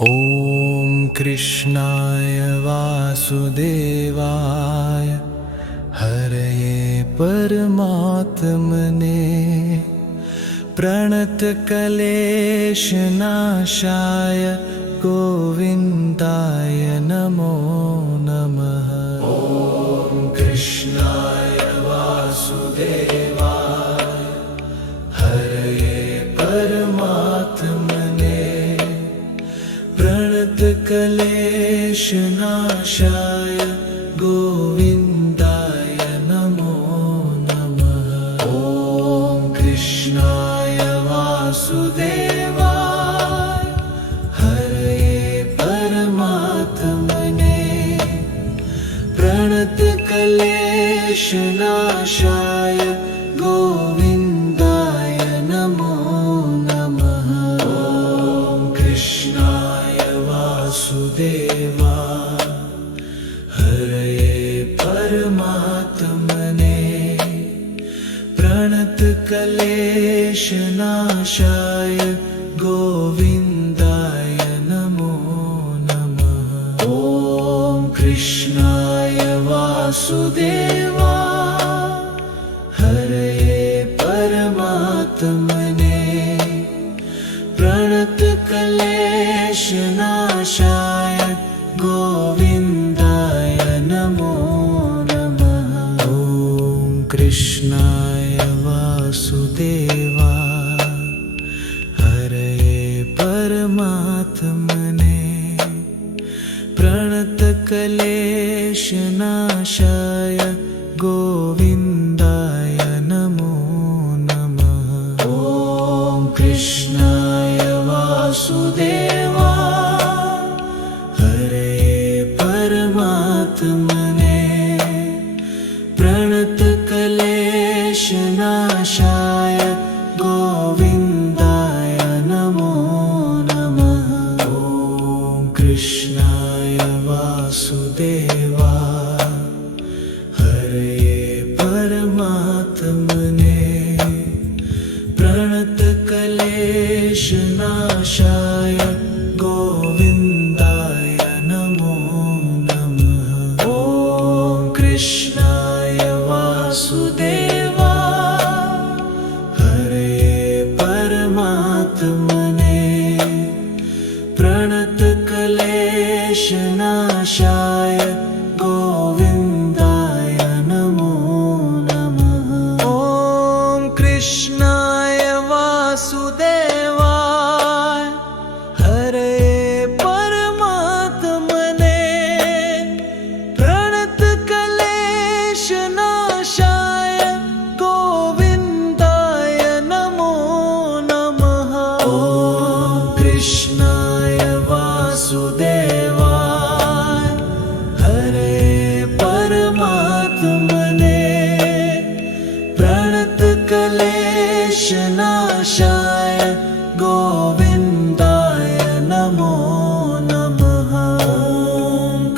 ॐ कृष्णाय वासुदेवाय हरये परमात्मने प्रणतक्लेशनाशाय गोविन्दाय नमो नमः। ॐ कृष्णाय वासुदेवाय हरये परमात्मने प्रणतक्लेशनाशाय गोविन्दाय नमो नमः। ॐ कृष्णाय वासुदेवाय हरये परमात्मने प्रणतक्लेशनाशाय गोविन्दाय नमो नमः। ॐ कृष्णाय वासुदेवाय हरये परमात्मने प्रणतक्लेशनाशाय गोविन्दाय नमो नमः। ॐ कृष्णाय वासुदेवाय हरये परमात्मने प्रणतक्लेशनाशाय गोविन्दाय नमो नमः। ॐ कृष्णाय वासुदेवाय हरये परमात्मने प्रणतक्लेशनाशाय गोविन्दाय नमो नमः। ॐ कृष्णाय वासुदेवाय हरये परमात्मने प्रणतक्लेशनाशाय गोविन्दाय नमो नमः। ॐ कृष्णाय वासुदेवाय हरये परमात्मने प्रणतक्लेशनाशाय गोविन्दाय नमो नमः। ॐ कृष्णाय वासुदेवाय हरये परमात्मने प्रणतक्लेशनाशाय गोविन्दाय नमो नमः। ॐ कृष्णाय वासुदेवाय हरये परमात्मने प्रणतक्लेशनाशाय गोविन्दाय नमो नमः। ॐ कृष्णाय वासुदेवाय हरये परमात्मने प्रणतक्लेशनाशाय गोविन्दाय नमो नमः। ॐ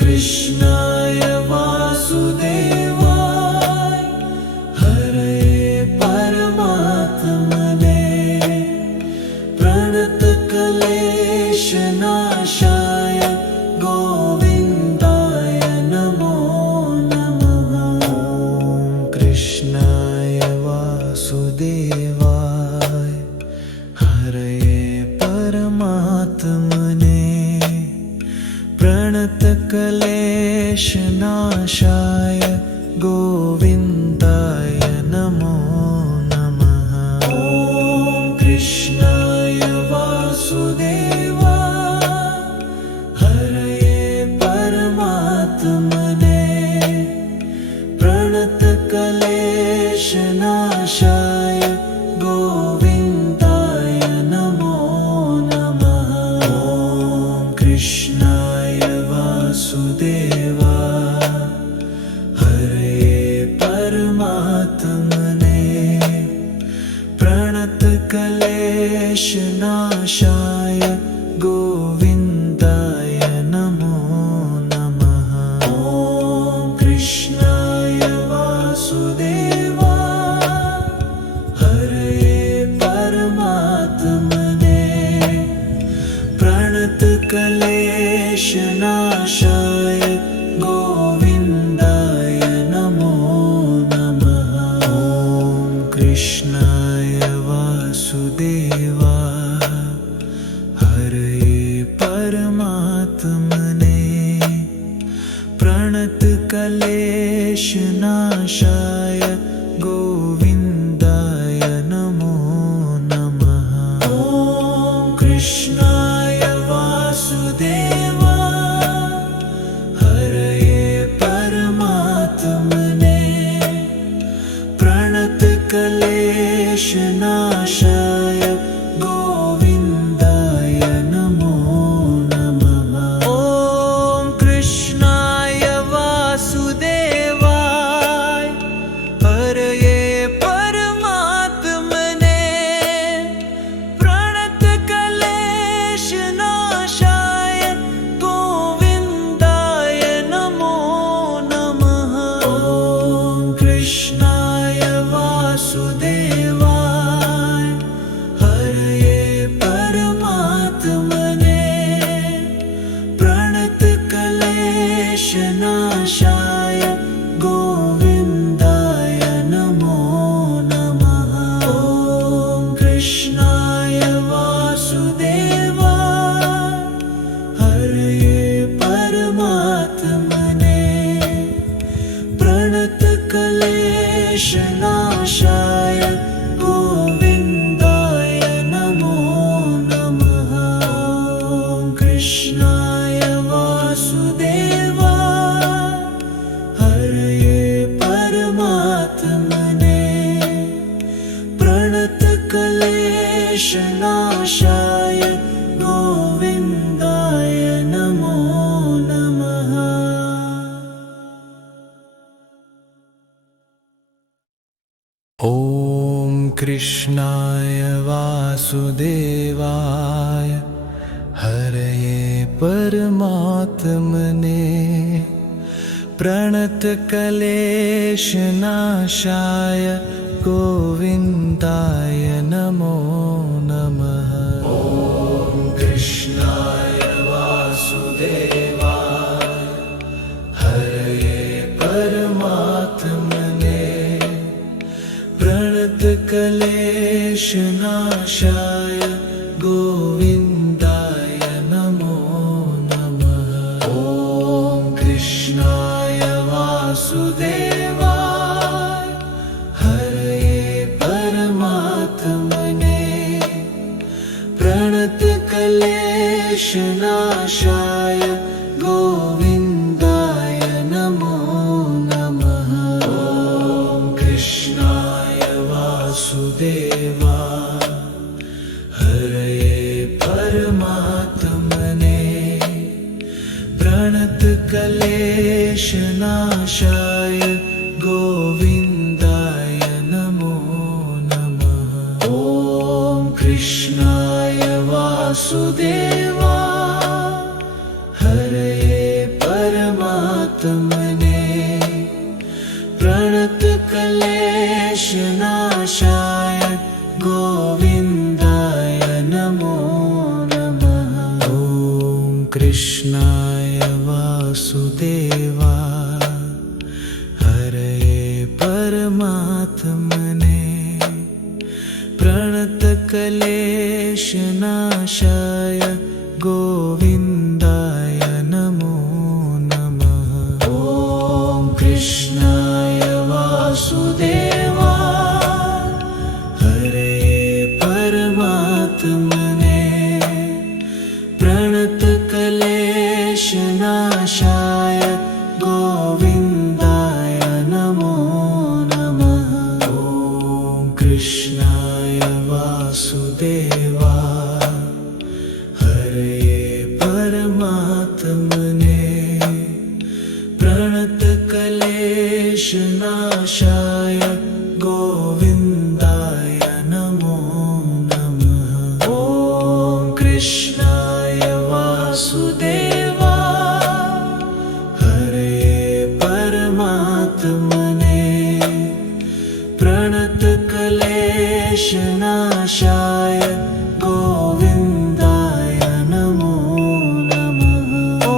कृष्णाय वासुदेवाय हरये परमात्मने प्रणतक्लेशनाशाय गोविन्दाय नमो नमः। ॐ कृष्णाय वासुदेवाय हरये परमात्मने प्रणतक्लेशनाशाय गोविन्दाय नमो नमः। ॐ कृष्णाय वासुदेवाय हरये परमात्मने प्रणतक्लेशनाशाय गोविन्दाय नमो नमः। ॐ कृष्णाय वासुदेवाय हरये परमात्मने प्रणतक्लेशनाशाय गोविन्दाय नमो नमः। ॐ कृष्णाय वासुदेवाय हरये परमात्मने प्रणतक्लेशनाशाय क्लेशनाशाय गोविन्दाय नमो नमः। ॐ कृष्णाय वासुदेवाय हरये परमात्मने प्रणतक्लेशनाशाय गोविन्दाय नमो नमः। ॐ कृष्णाय वासुदेवाय हरये परमात्मने प्रणतक्लेशनाशाय गोविन्दाय नमो नमः। ॐ कृष्णाय वासुदेवाय हरये परमात्मने प्रणतक्लेशनाशाय गोविन्दाय नमो नमः। ॐ कृष्णाय वासुदेवाय हरये परमात्मने प्रणतक्लेशनाशाय गोविन्दाय नमो नमः। ॐ कृष्णाय वासुदेवाय हरये परमात्मने प्रणतक्लेशनाशाय गोविन्दाय नमो नमः। ॐ कृष्णाय वासुदेवाय हरये परमात्मने प्रणतक्लेशनाशाय गोविन्दाय नमो नमः। ॐ कृष्णाय वासुदेवाय हरये परमात्मने प्रणतक्लेशनाशाय गोविन्दाय नमो नमः। ॐ कृष्णाय वासुदेवाय हरये परमात्मने प्रणतक्लेशनाशाय गोविन्दाय नमो नमः। ॐ कृष्णाय वासुदेवाय हरये परमात्मने प्रणतक्लेशनाशाय गोविन्दाय नमो नमः। ॐ कृष्णाय वासुदेवाय हरये परमात्मने प्रणतक्लेशनाशाय गोविन्दाय नमो नमः। ॐ कृष्णाय वासुदेवाय हरये परमात्मने प्रणतक्लेशनाशाय गोविन्दाय नमो नमः। ॐ कृष्णाय वासुदेवाय हरये परमात्मने प्रणतक्लेशनाशाय गोविन्दाय नमो नमः। ॐ कृष्णाय वासुदेवाय हरये परमात्मने प्रणतक्लेशनाशाय गोविन्दाय नमो नमः। ॐ कृष्णाय वासुदेवाय हरये परमात्मने प्रणतक्लेशनाशाय गोविन्दाय नमो नमः। ॐ कृष्णाय वासुदेवाय हरये परमात्मने प्रणतक्लेशनाशाय गोविन्दाय नमो नमः। ॐ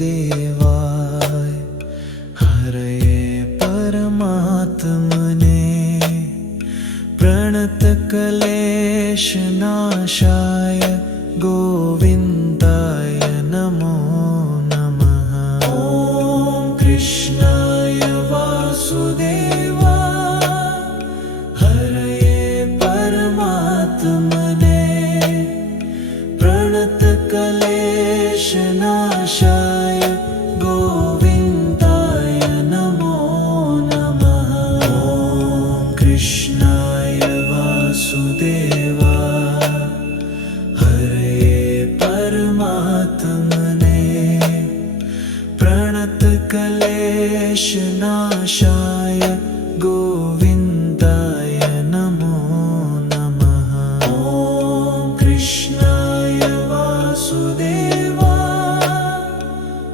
वासुदेवाय हरये परमात्मने प्रणतक्लेशनाशाय गोविन्दाय नमो नमः। ॐ कृष्णाय वासुदेवाय हरये परमात्मने प्रणतक्लेशनाशाय गोविन्दाय नमो नमः। ॐ कृष्णाय वासुदेवाय हरये परमात्मने प्रणतक्लेशनाशाय गोविन्दाय नमो नमः। ॐ कृष्णाय वासुदेवाय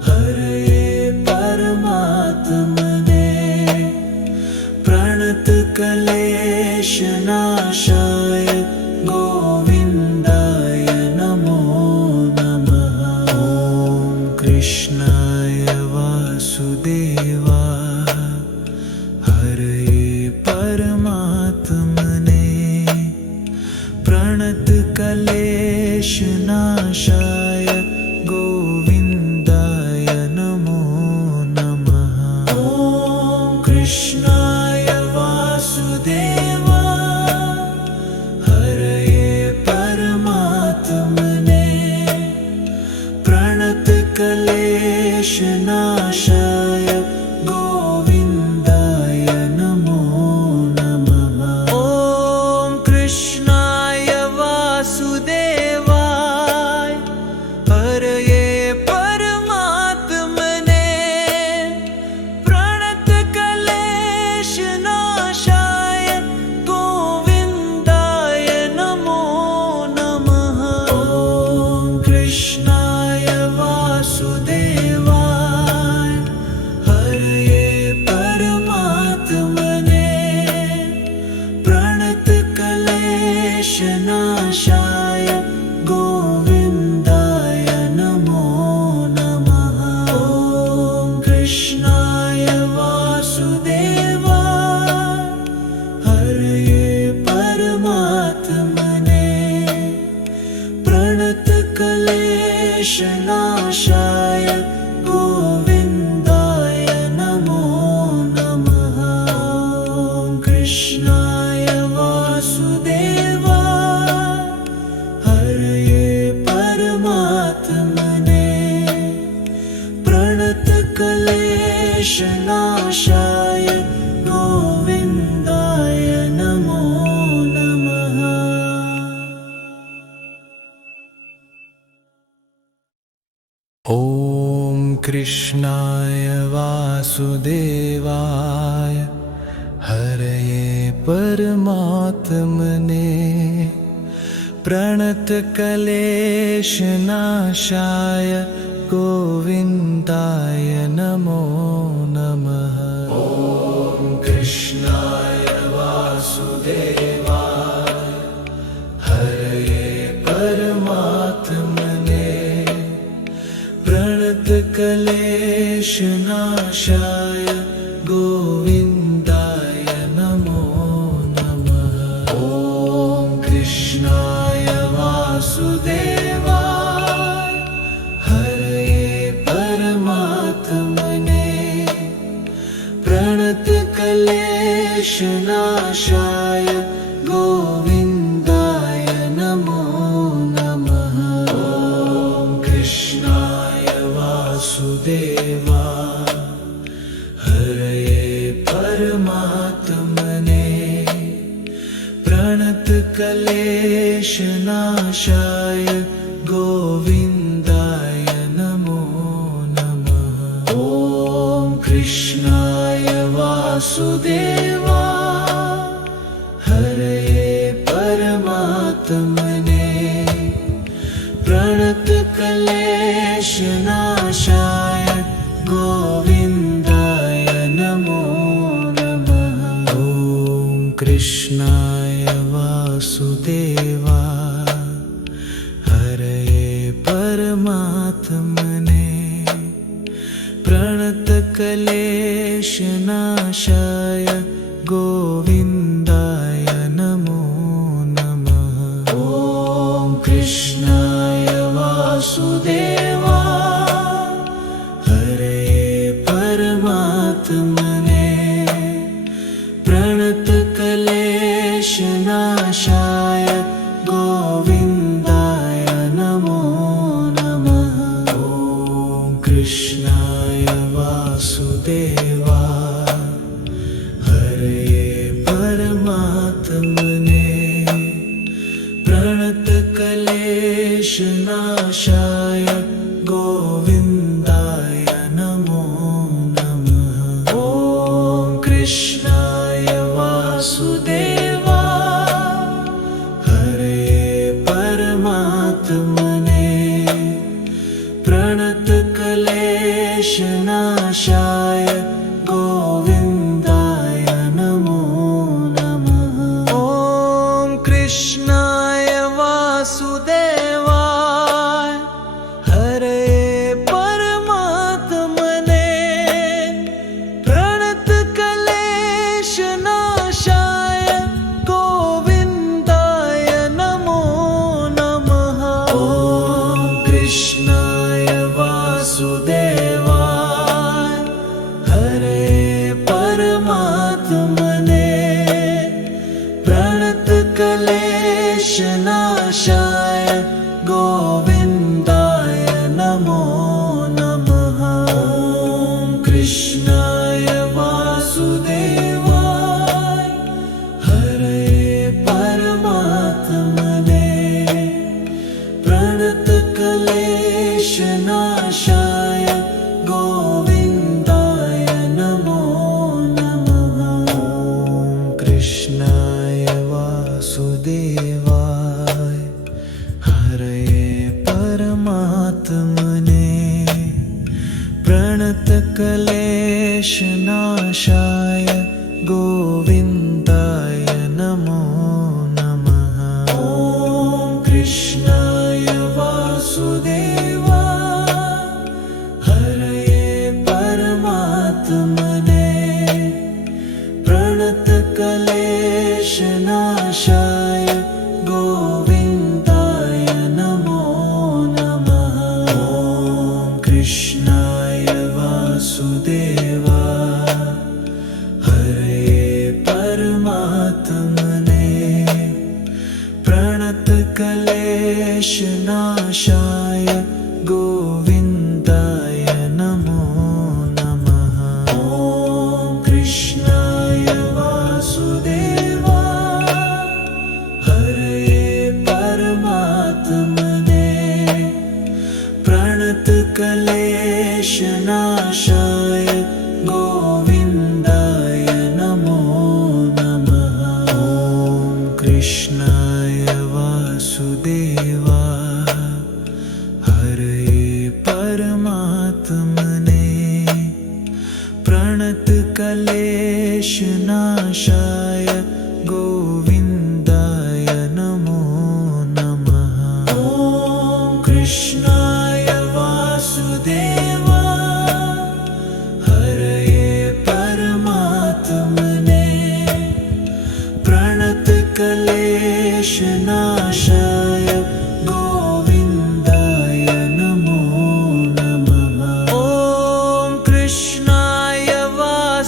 हरये परमात्मने प्रणतक्लेशनाशाय गोविन्दाय नमो नमः। ॐ कृष्णाय वासुदेवाय हरये परमात्मने प्रणतक्लेशनाशाय गोविन्दाय नमो नमः। ॐ कृष्णाय वासुदेवाय हरये परमात्मने प्रणतक्लेशनाशाय गोविन्दाय नमो नमः। ॐ कृष्णाय वासुदेवाय हरये परमात्मने प्रणतक्लेशनाशाय गोविन्दाय नमो नमः। ॐ कृष्णाय वासुदेवाय हरये परमात्मने प्रणतक्लेशनाशाय गोविन्दाय नमो नमः। ॐ कृष्णाय वासुदेवाय हरये परमात्मने प्रणतक्लेशनाशाय गोविन्दाय नमो नमः। ॐ कृष्णाय वासुदेवाय हरये परमात्मने प्रणतक्लेशनाशाय गोविन्दाय नमो नमः। ॐ कृष्णाय वासुदेवाय हरये परमात्मने प्रणतक्लेशनाशाय गोविन्दाय नमो नमः। ॐ कृष्णाय वासुदेवाय हरये परमात्मने प्रणतक्लेशनाशाय गोविन्दाय नमो नमः। ॐ कृष्णाय वासुदेवाय हरये परमात्मने प्रणतक्लेशनाशाय गोविन्दाय नमो नमः। ॐ कृष्णाय वासुदेवाय हरये परमात्मने प्रणतक्लेशनाशाय गोविन्दाय नमो नमः। ॐ कृष्णाय वासुदेवाय हरये परमात्मने प्रणतक्लेशनाशाय गोविन्दाय नमो नमः। ॐ कृष्णाय वासुदेवाय हरये परमात्मने क्लेशनाशाय गोविन्दाय नमो नमः। ॐ कृष्णाय वासुदेवाय हरे परमात्मने प्रणतक्लेशनाशाय गोविन्दाय नमो नमः। ॐ कृष्णाय वासुदेवाय हरे परमात्मने प्रणतक्लेशनाशाय गोविन्दाय नमो नमः। ॐ कृष्णाय वासुदेवाय हरे परमात्मने प्रणतक्लेशनाशाय गोविन्दाय नमो नमः। ॐ कृष्णाय वासुदेवाय हरे परमात्मने प्रणतक्लेशनाशाय गोविन्दाय नमो नमः। ॐ कृष्णाय वासुदेवाय हरे परमात्मने प्रणतक्लेशनाशाय गोविन्दाय नमो नमः। ॐ कृष्णाय वासुदेवाय हरे परमात्मने प्रणतक्लेशनाशाय गोविन्दाय नमो नमः। ॐ कृष्णाय वासुदेवाय हरे परमात्मने प्रणतक्लेशनाशाय गोविन्दाय नमो नमः। ॐ कृष्णाय वासुदेवाय हरे परमात्मने प्रणतक्लेशनाशाय गोविन्दाय नमो नमः। ॐ कृष्णाय वासुदेवाय हरे परमात्मने प्रणतक्लेशनाशाय गोविन्दाय नमो नमः। ॐ कृष्णाय वासुदेवाय हरे परमात्मने प्रणतक्लेशनाशाय गोविन्दाय नमो नमः। ॐ कृष्णाय वासुदेवाय हरे परमात्मने प्रणतक्लेशनाशाय गोविन्दाय नमो नमः। ॐ कृष्णाय वासुदेवाय हरे परमात्मने प्रणतक्लेशनाशाय गोविन्दाय नमो नमः। ॐ कृष्णाय वासुदेवाय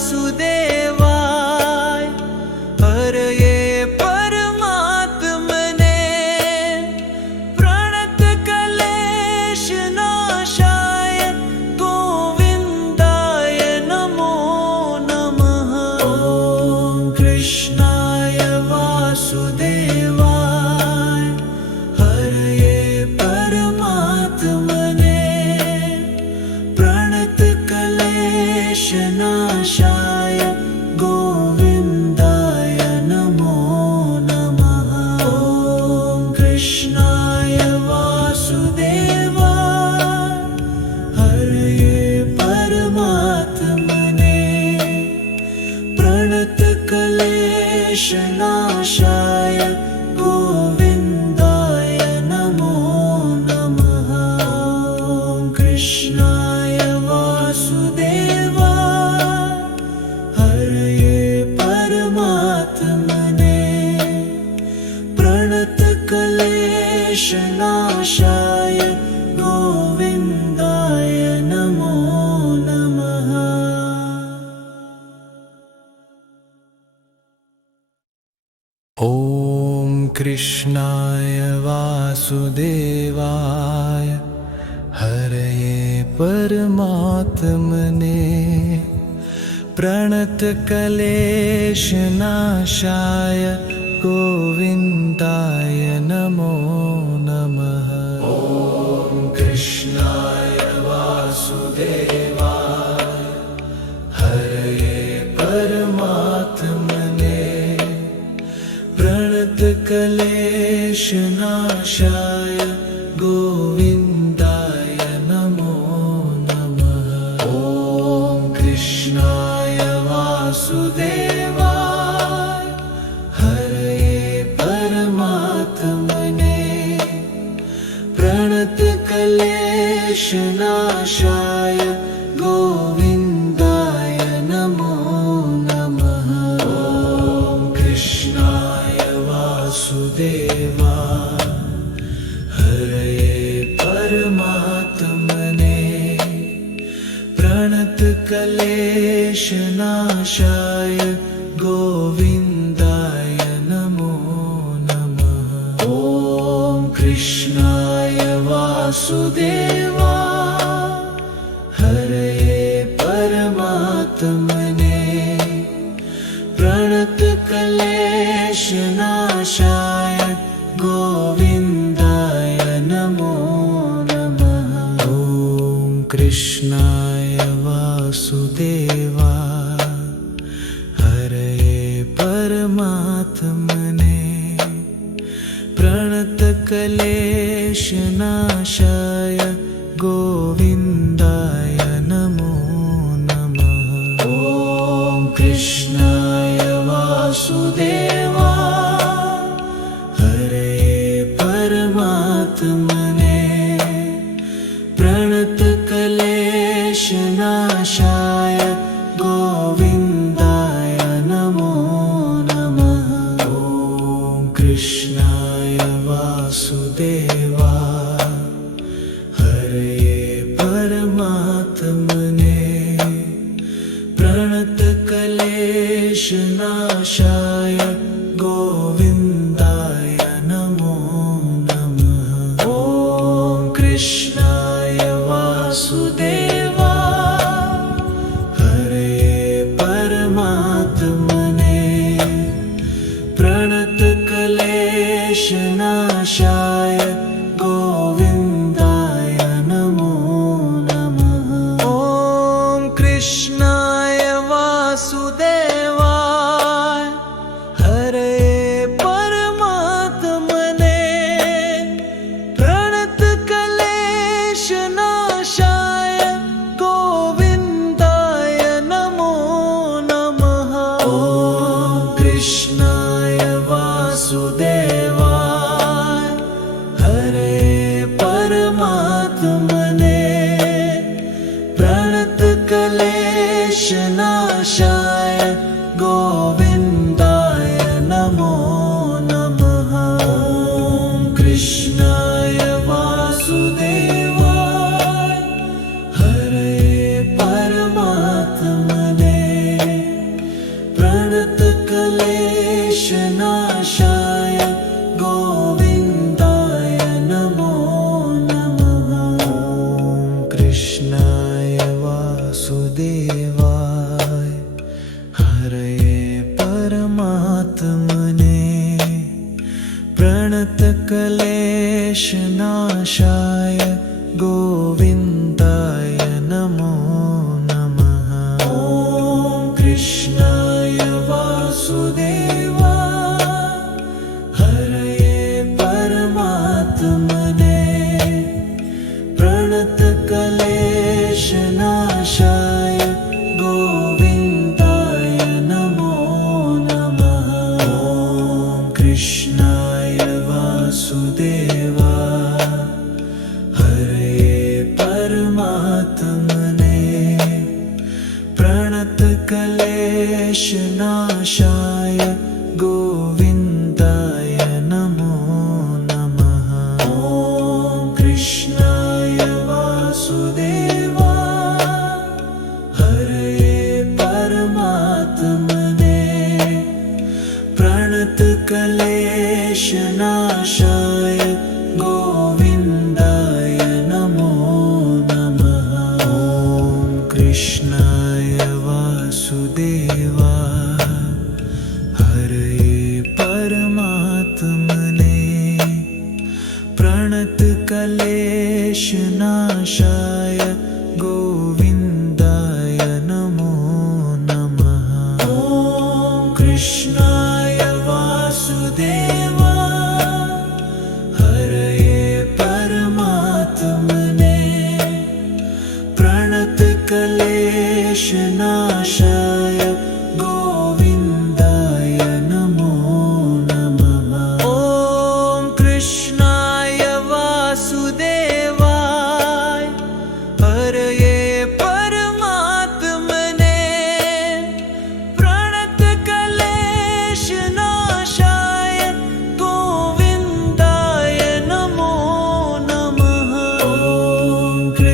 कृष्णाय वासुदेवाय हरये परमात्मने प्रणतक्लेशनाशाय गोविन्दाय नमो नमः। ॐ कृष्णाय वासुदेवाय हरये परमात्मने प्रणतक्लेशनाशाय गोविन्दाय नमो नमः। ॐ कृष्णाय वासुदेवाय हरये परमात्मने प्रणतक्लेशनाशाय गोविन्दाय नमो नमः। ॐ कृष्णाय वासुदेवाय हरये परमात्मने प्रणतक्लेशनाशाय गोविन्दाय नमो नमः। ॐ कृष्णाय वासुदेवाय हरये परमात्मने प्रणतक्लेशनाशाय गोविन्दाय नमो नमः। ॐ कृष्णाय वासुदेवाय हरये परमात्मने प्रणतक्लेशनाशाय गोविन्दाय नमो नमः। ॐ कृष्णाय वासुदेवाय हरये परमात्मने प्रणतक्लेशनाशाय गोविन्दाय नमो नमः। ॐ कृष्णाय वासुदेवाय हरये परमात्मने प्रणतक्लेशनाशाय गोविन्दाय नमो नमः। ॐ कृष्णाय वासुदेवाय हरये परमात्मने प्रणतक्लेशनाशाय गोविन्दाय नमो नमः। ॐ कृष्णाय वासुदेवाय हरये परमात्मने प्रणतक्लेशनाशाय गोविन्दाय नमो नमः। ॐ कृष्णाय वासुदेवाय हरये परमात्मने प्रणतक्लेशनाशाय गोविन्दाय नमो नमः। ॐ कृष्णाय वासुदेवाय हरये परमात्मने प्रणतक्लेशनाशाय गोविन्दाय नमो नमः। ॐ कृष्णाय वासुदेवाय हरये परमात्मने प्रणतक्लेशनाशाय गोविन्दाय नमो नमः। ॐ कृष्णाय वासुदेवाय हरये परमात्मने प्रणतक्लेशनाशाय गोविन्दाय नमो नमः। ॐ कृष्णाय वासुदेवाय हरये परमात्मने प्रणतक्लेशनाशाय गोविन्दाय नमो नमः। ॐ कृष्णाय वासुदेवाय हरये परमात्मने प्रणतक्लेशनाशाय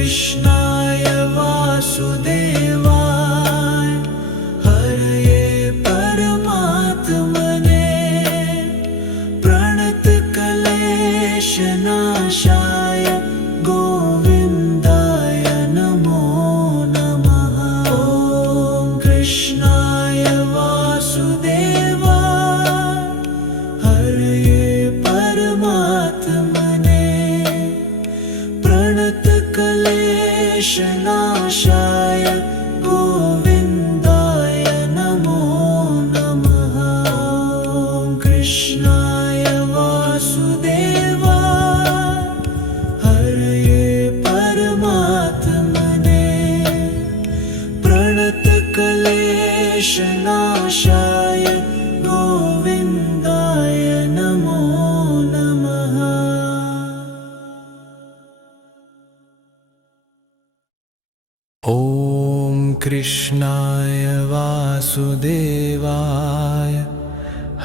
कृष्णाय वासुदेवाय हरये परमात्मने प्रणतक्लेशनाशाय गोविन्दाय नमो नमः। ॐ कृष्णाय वासुदेवाय हरये परमात्मने प्रणतक्लेशनाशाय गोविन्दाय नमो नमः। ॐ कृष्णाय वासुदेवाय हरये परमात्मने प्रणतक्लेशनाशाय गोविन्दाय नमो नमः। ॐ कृष्णाय वासुदेवाय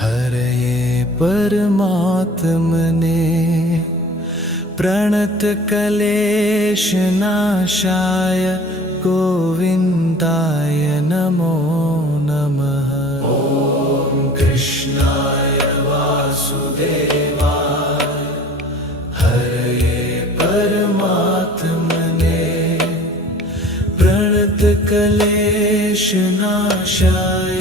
हरये परमात्मने प्रणतक्लेशनाशाय गोविन्दाय नमो नमः। ॐ कृष्णाय वासुदेवाय हरये परमात्मने प्रणतक्लेशनाशाय